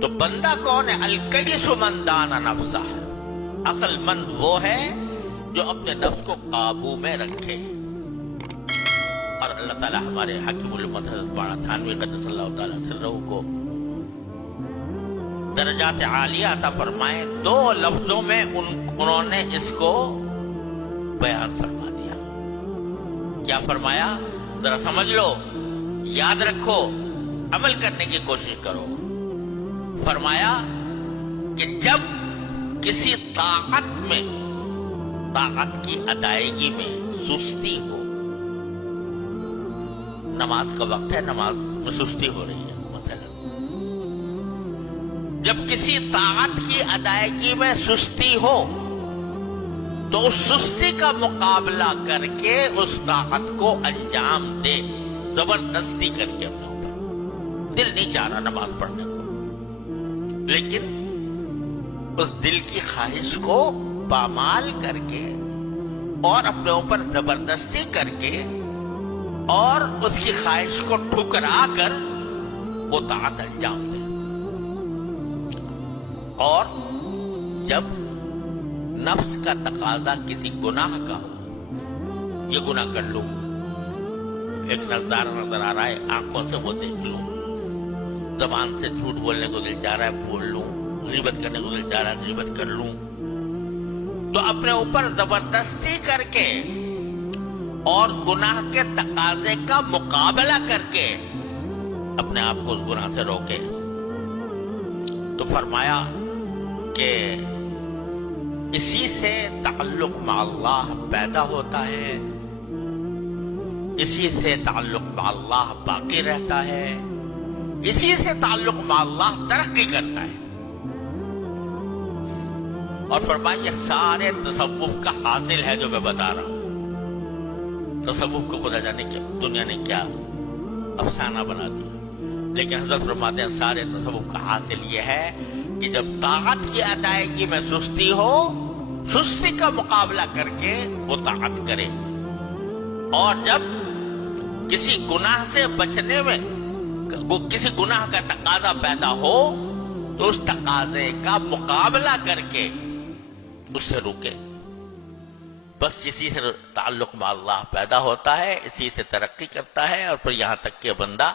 تو بندہ کون ہے؟ الکیس من دان نفسہ، عقل مند وہ ہے جو اپنے نفس کو قابو میں رکھے۔ اور اللہ تعالیٰ ہمارے حکیم الامت حضرت مولانا تھانوی قدس اللہ تعالیٰ سرہ کو درجات عالیہ عطا فرمائے۔ دو لفظوں میں انہوں نے اس کو بیان فرما دیا۔ کیا فرمایا؟ ذرا سمجھ لو، یاد رکھو، عمل کرنے کی کوشش کرو۔ فرمایا کہ جب کسی طاعت میں، طاعت کی ادائیگی میں سستی ہو، نماز کا وقت ہے، نماز میں سستی ہو رہی ہے مثلا، جب کسی طاعت کی ادائیگی میں سستی ہو تو اس سستی کا مقابلہ کر کے اس طاعت کو انجام دے، زبردستی کر کے اپنے اوپر۔ دل نہیں چاہ رہا نماز پڑھنے کو، لیکن اس دل کی خواہش کو پامال کر کے اور اپنے اوپر زبردستی کر کے اور اس کی خواہش کو ٹھکرا کر وہ طاعت انجام دے۔ اور جب نفس کا تقاضا کسی گناہ کا ہو، یہ گناہ کر لوں، ایک نظارہ نظر آ رہا ہے، آنکھوں سے وہ دیکھ لوں، زبان سے جھوٹ بولنے کو دل چاہ رہا ہے بول لوں، غیبت کرنے کو دل چاہ رہا ہے غیبت کر لوں، تو اپنے اوپر زبردستی کر کے اور گناہ کے تقاضے کا مقابلہ کر کے اپنے آپ کو اس گناہ سے روکے۔ تو فرمایا کہ اسی سے تعلق مع اللہ پیدا ہوتا ہے، اسی سے تعلق مع اللہ باقی رہتا ہے، اسی سے تعلق مع اللہ ترقی کرتا ہے۔ اور فرمایا یہ سارے تصوف کا حاصل ہے جو میں بتا رہا ہوں۔ تصوف کو خدا جانے کیا دنیا نے کیا افسانہ بنا دیا، لیکن حضرت فرماتے ہیں سارے تصوف کا حاصل یہ ہے کہ جب طاعت کی ادائیگی میں سستی ہو، سستی کا مقابلہ کر کے وہ طاعت کرے، اور جب کسی گناہ سے بچنے میں وہ کسی گناہ کا تقاضا پیدا ہو تو اس تقاضے کا مقابلہ کر کے اس سے روکے۔ بس اسی سے تعلق مع اللہ پیدا ہوتا ہے، اسی سے ترقی کرتا ہے، اور پھر یہاں تک کہ بندہ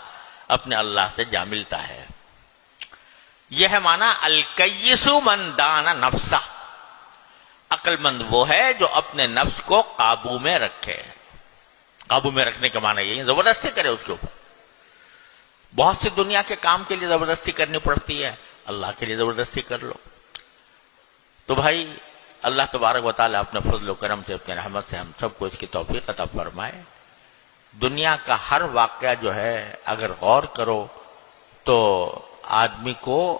اپنے اللہ سے جا ملتا ہے۔ یہ ہے معنی الکیس من دان نفسہ، عقل مند وہ ہے جو اپنے نفس کو قابو میں رکھے۔ قابو میں رکھنے کا معنی یہی ہے زبردستی کرے اس کے اوپر۔ بہت سی دنیا کے کام کے لیے زبردستی کرنی پڑتی ہے، اللہ کے لیے زبردستی کر لو۔ تو بھائی اللہ تبارک و تعالیٰ اپنے فضل و کرم سے، اپنے رحمت سے ہم سب کو اس کی توفیق عطا فرمائے۔ دنیا کا ہر واقعہ جو ہے اگر غور کرو تو آدمی کو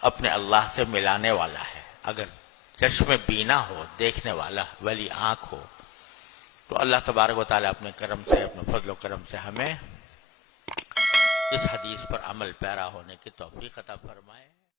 اپنے اللہ سے ملانے والا ہے۔ اگر چشم بینا ہو، دیکھنے والا والی آنکھ ہو، تو اللہ تبارک و تعالیٰ اپنے کرم سے، اپنے فضل و کرم سے ہمیں اس حدیث پر عمل پیرا ہونے کی توفیق عطا فرمائے۔